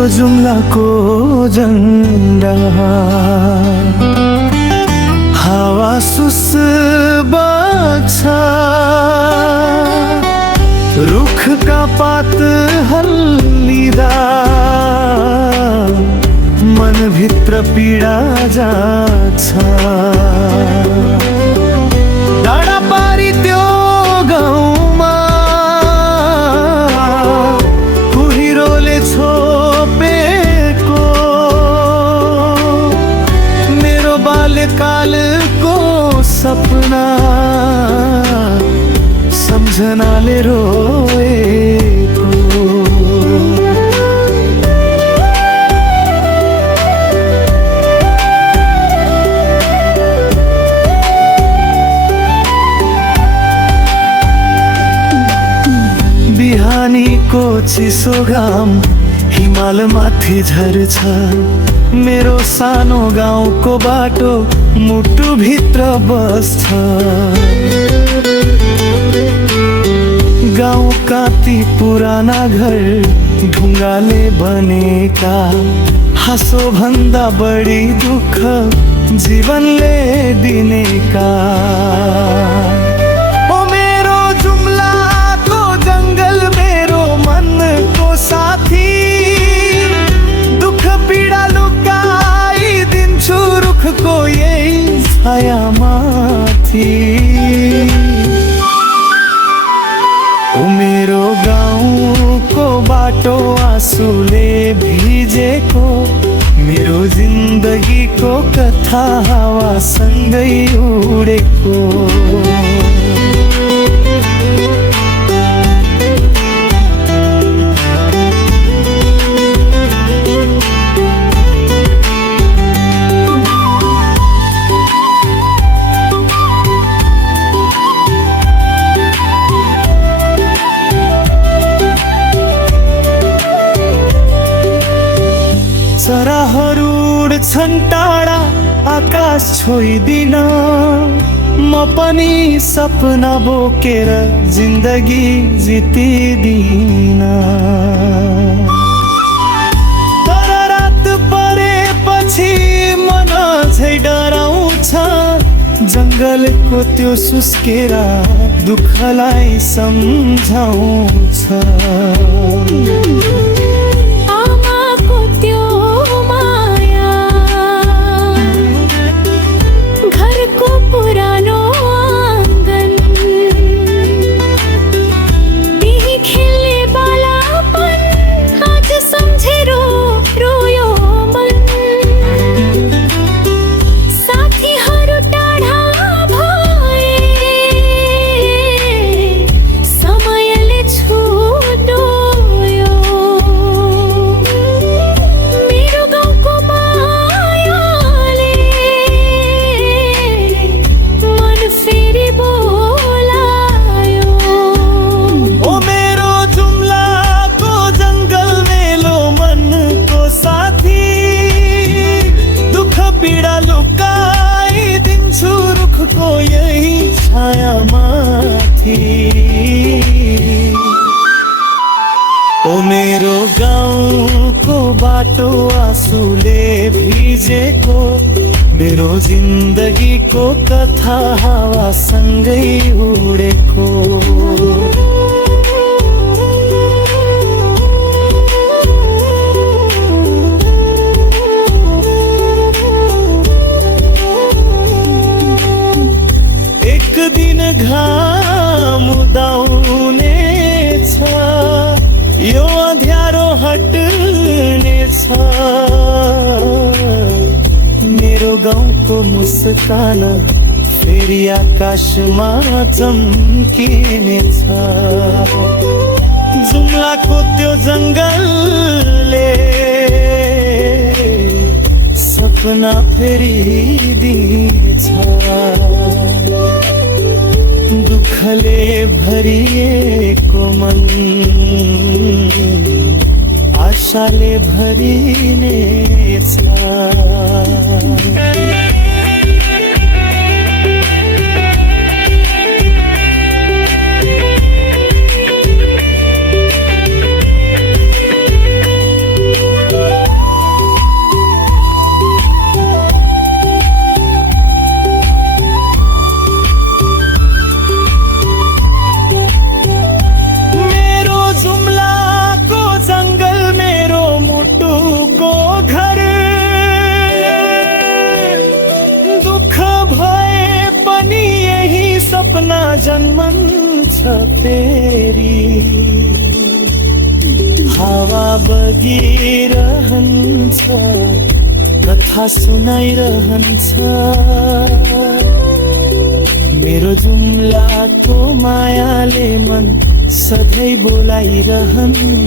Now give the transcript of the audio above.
मेरो जुम्लाको जङ्गा हावा सुसबछ रुखका पात हल्लिँदा मनभित्र पीडा जाछ डाँडा पारी त्यो गाउँमा कुहिरोले छोपेको मेरो बाल्यकालको सपना सम्झनाले रोएको बिहानीको चिसो घाम हिमाल माथि झर्छ मेरो सानो गाउँको बाटो मुटुभित्र बस्छ गाउँका ती पुराना घर ढुङ्गाले बनेका हाँसो भन्दा बढी दुःख जीवनले दिनेका ओ मेरो जुम्लाको जङ्गल मेरो मनको साथी दुःख पीडा लुकाइदिन्छु रुखको यही छायामाथि ओ मेरो गाउँको बाटो आँसुले भिजेको मेरो जिन्दगीको कथा हावासँगै उडेको चराहरू उड्छन् टाढा आकाश छोइदिन म पनि सपना बोकेर जिन्दगी जितिदिन तर रात परेपछि मन झै डराउँछ जङ्गलको त्यो सुस्केरा दुःखलाई सम्झाउँछ पीडा लुकाइदिन्छु रुखको यही छायामाथि ओ मेरो गाउँको बाटो आँसुले भिजेको मेरो जिन्दगीको कथा हावासँगै उडेको दिन घाम उदाउनेछ यो अँध्यारो हट्नेछ मेरो गाउँको मुस्कान फेरि आकाशमा चम्किनेछ जुम्लाको त्यो जङ्गलले सपना फेरि दिन्छ दुःखले भरिएको मन आशाले भरिनेछ सपना जन्मन्छ फेरि हावा बगिरहन्छ कथा सुनाइरहन्छ मेरो जुम्लाको मायाले मन सधैँ बोलाइरहन्छ